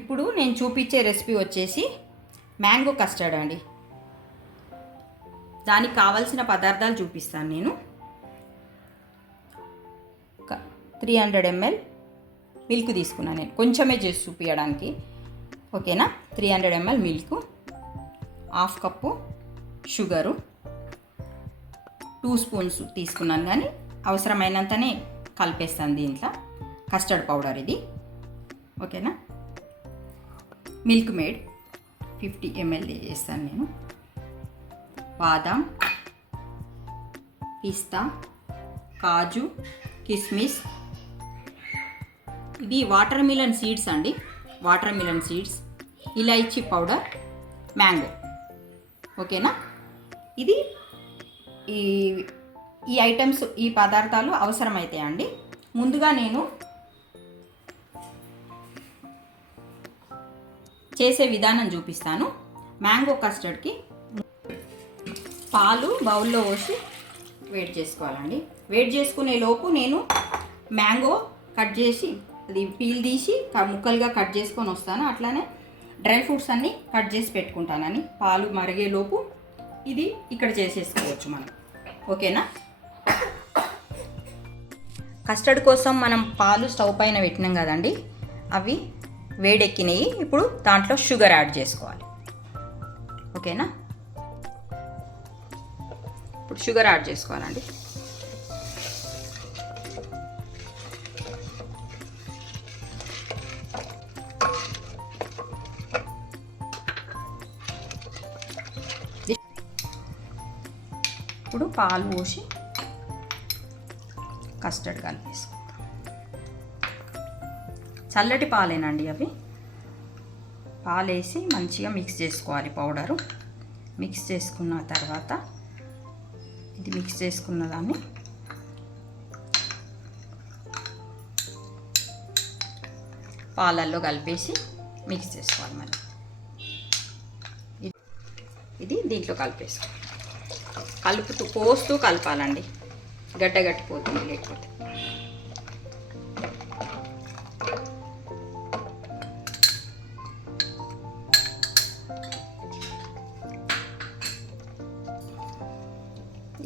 ఇప్పుడు నేను చూపించే రెసిపీ వచ్చేసి మ్యాంగో కస్టర్డ్ అండి. దానికి కావాల్సిన పదార్థాలు చూపిస్తాను నేను. 300 ml మిల్క్ తీసుకున్నాను నేను, కొంచెమే చేసి చూపించడానికి. ఓకేనా? 300 ml milk, half cup sugar, 2 spoons తీసుకున్నాను, కానీ అవసరమైనంతనే కలిపేస్తాను దీంట్లో. కస్టర్డ్ పౌడర్ ఇది. ఓకేనా? మిల్క్ మేడ్ 50 ml చేస్తాను నేను. బాదాం, పిస్తా, కాజు, కిస్మిస్, ఇది వాటర్ మిలన్ సీడ్స్ అండి, వాటర్ మిలన్ సీడ్స్, ఇలాచీ పౌడర్, మ్యాంగో. ఓకేనా? ఇది ఈ ఐటమ్స్, ఈ పదార్థాలు అవసరమవుతాయి అండి. ముందుగా నేను చేసే విధానం చూపిస్తాను. మ్యాంగో కస్టర్డ్కి పాలు బౌల్లో పోసి వేడి చేసుకోవాలండి. వేడి చేసుకునే లోపు నేను మ్యాంగో కట్ చేసి, అది పీల్ తీసి ముక్కలుగా కట్ చేసుకొని వస్తాను. అట్లానే డ్రై ఫ్రూట్స్ అన్నీ కట్ చేసి పెట్టుకుంటానని. పాలు మరిగేలోపు ఇది ఇక్కడ చేసేసుకోవచ్చు మనం. ఓకేనా? కస్టర్డ్ కోసం మనం పాలు స్టవ్ పైన పెట్టినాం కదండి, అవి వేడెక్కినాయి. ఇప్పుడు దాంట్లో షుగర్ యాడ్ చేసుకోవాలి. ఓకేనా? ఇప్పుడు షుగర్ యాడ్ చేసుకోవాలండి. ఇప్పుడు పాలు పోసి కస్టర్డ్ కలిపేసుకుంటాం. చల్లటి పాలేనండి అవి. పాలేసి మంచిగా మిక్స్ చేసుకోవాలి పౌడరు. మిక్స్ చేసుకున్న తర్వాత ఇది మిక్స్ చేసుకున్న దాన్ని పాలల్లో కలిపేసి మిక్స్ చేసుకోవాలి. మరి ఇది దీంట్లో కలిపేసుకోవాలి. కలుపుతూ పోస్తూ కలపాలండి, గట్టిపోతుంది లేకపోతే.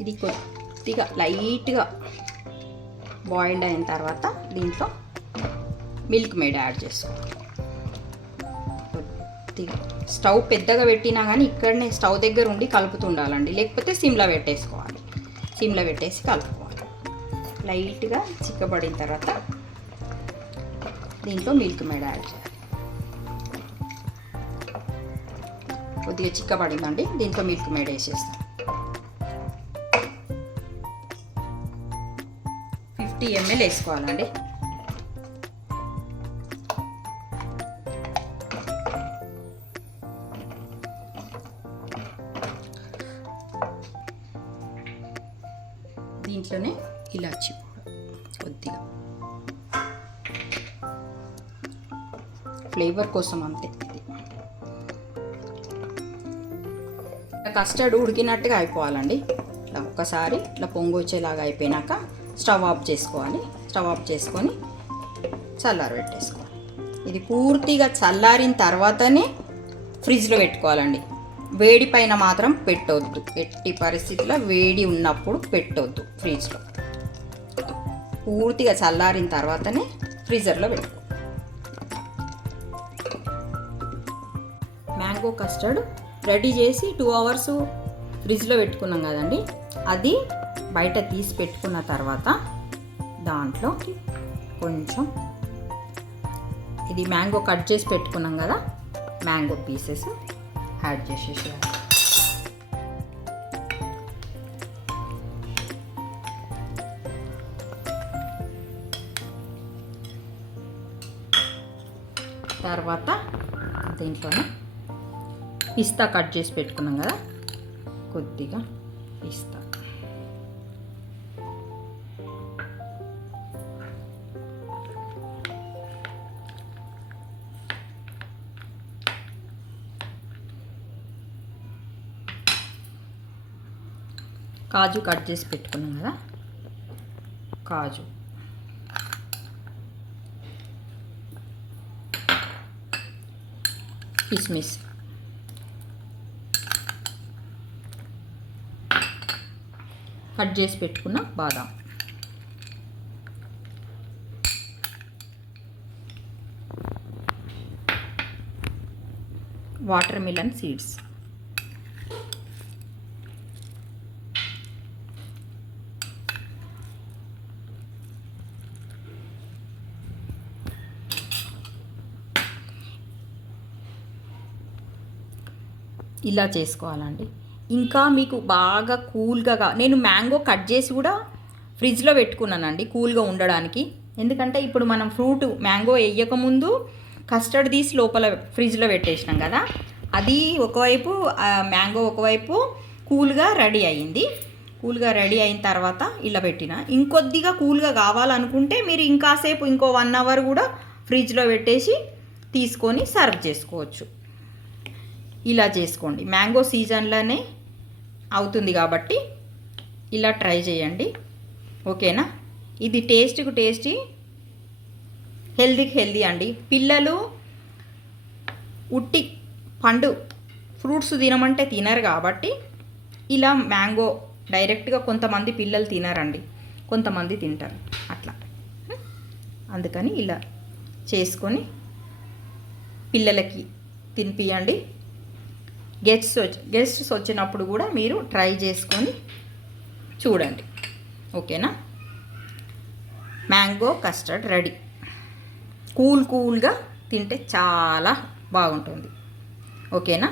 ఇది కొద్దిగా లైట్గా బాయిల్డ్ అయిన తర్వాత దీంట్లో మిల్క్ మేడ్ యాడ్ చేసుకోవాలి. కొద్దిగా స్టవ్ పెద్దగా పెట్టినా కానీ ఇక్కడనే స్టవ్ దగ్గర ఉండి కలుపుతూ ఉండాలండి, లేకపోతే సిమ్లో పెట్టేసుకోవాలి. సిమ్లో పెట్టేసి కలుపుకోవాలి. లైట్గా చిక్కబడిన తర్వాత దీంట్లో మిల్క్ మేడ్ యాడ్ చేయాలి. కొద్దిగా చిక్కబడిందండి, దీంట్లో మిల్క్ మేడ్ వేసేస్తాం. 50 ml వేసుకోవాలండి. దీంట్లోనే ఇలాచీ కొద్దిగా ఫ్లేవర్ కోసం అంతే. కస్టర్డ్ ఉడికినట్టుగా అయిపోవాలండి. ఇట్లా ఒక్కసారి ఇట్లా పొంగు వచ్చేలాగా అయిపోయినాక స్టవ్ ఆఫ్ చేసుకోవాలి. స్టవ్ ఆఫ్ చేసుకొని చల్లారబెట్టేసుకోవాలి. ఇది పూర్తిగా చల్లారిన తర్వాతనే ఫ్రిడ్జ్లో పెట్టుకోవాలండి. వేడి పైన మాత్రం పెట్టవద్దు, ఎట్టి పరిస్థితుల్లో వేడి ఉన్నప్పుడు పెట్టవద్దు ఫ్రిడ్జ్లో. పూర్తిగా చల్లారిన తర్వాతనే ఫ్రీజర్లో పెట్టుకో. మ్యాంగో కస్టర్డ్ రెడీ చేసి 2 hours ఫ్రిడ్జ్లో పెట్టుకున్నాం కదండి, అది బయట తీసి పెట్టుకున్న తర్వాత దాంట్లో కొంచెం ఇది మ్యాంగో కట్ చేసి పెట్టుకున్నాం కదా, మ్యాంగో పీసెస్ యాడ్ చేసేసేయాలి. తర్వాత దీంట్లోనే పిస్తా కట్ చేసి పెట్టుకున్నాం కదా, కొద్దిగా పిస్తా, కాజు కట్ చేసి పెట్టుకున్నాం కదా, కాజు, కిస్మిస్, కట్ చేసి పెట్టుకున్న బాదాం, వాటర్ మిలన్ సీడ్స్, ఇలా చేసుకోవాలండి. ఇంకా మీకు బాగా కూల్గా, నేను మ్యాంగో కట్ చేసి కూడా ఫ్రిడ్జ్లో పెట్టుకున్నానండి కూల్గా ఉండడానికి. ఎందుకంటే ఇప్పుడు మనం ఫ్రూట్ మ్యాంగో వేయకముందు కస్టర్డ్ తీసి లోపల ఫ్రిడ్జ్లో పెట్టేసినాం కదా, అది ఒకవైపు మ్యాంగో ఒకవైపు కూల్గా రెడీ అయ్యింది. కూల్గా రెడీ అయిన తర్వాత ఇలా పెట్టిన. ఇంకొద్దిగా కూల్గా కావాలనుకుంటే మీరు ఇంకాసేపు ఇంకో 1 అవర్ కూడా ఫ్రిడ్జ్లో పెట్టేసి తీసుకొని సర్వ్ చేసుకోవచ్చు. ఇలా చేసుకోండి, మ్యాంగో సీజన్లోనే అవుతుంది కాబట్టి ఇలా ట్రై చేయండి. ఓకేనా? ఇది టేస్ట్కి టేస్టీ, హెల్దీకి హెల్దీ అండి. పిల్లలు ఉట్టి పండు ఫ్రూట్స్ తినమంటే తినరు కాబట్టి ఇలా మ్యాంగో డైరెక్ట్గా, కొంతమంది పిల్లలు తినరండి, కొంతమంది తింటారు అట్లా. అందుకని ఇలా చేసుకొని పిల్లలకి తినిపియండి. గెస్ట్స్ వచ్చినప్పుడు కూడా మీరు ట్రై చేసుకొని చూడండి. ఓకేనా? Mango custard ready. కూల్గా తింటే చాలా బాగుంటుంది. ఓకేనా?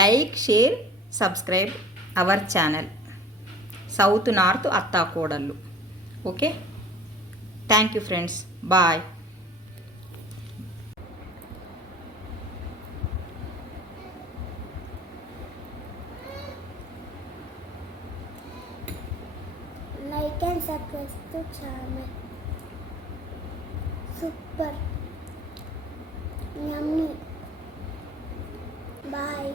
Like, share, subscribe our channel south north అత్తా కోడళ్ళు. Okay, thank you friends, bye. Like and subscribe to channel. Super yummy. Bye.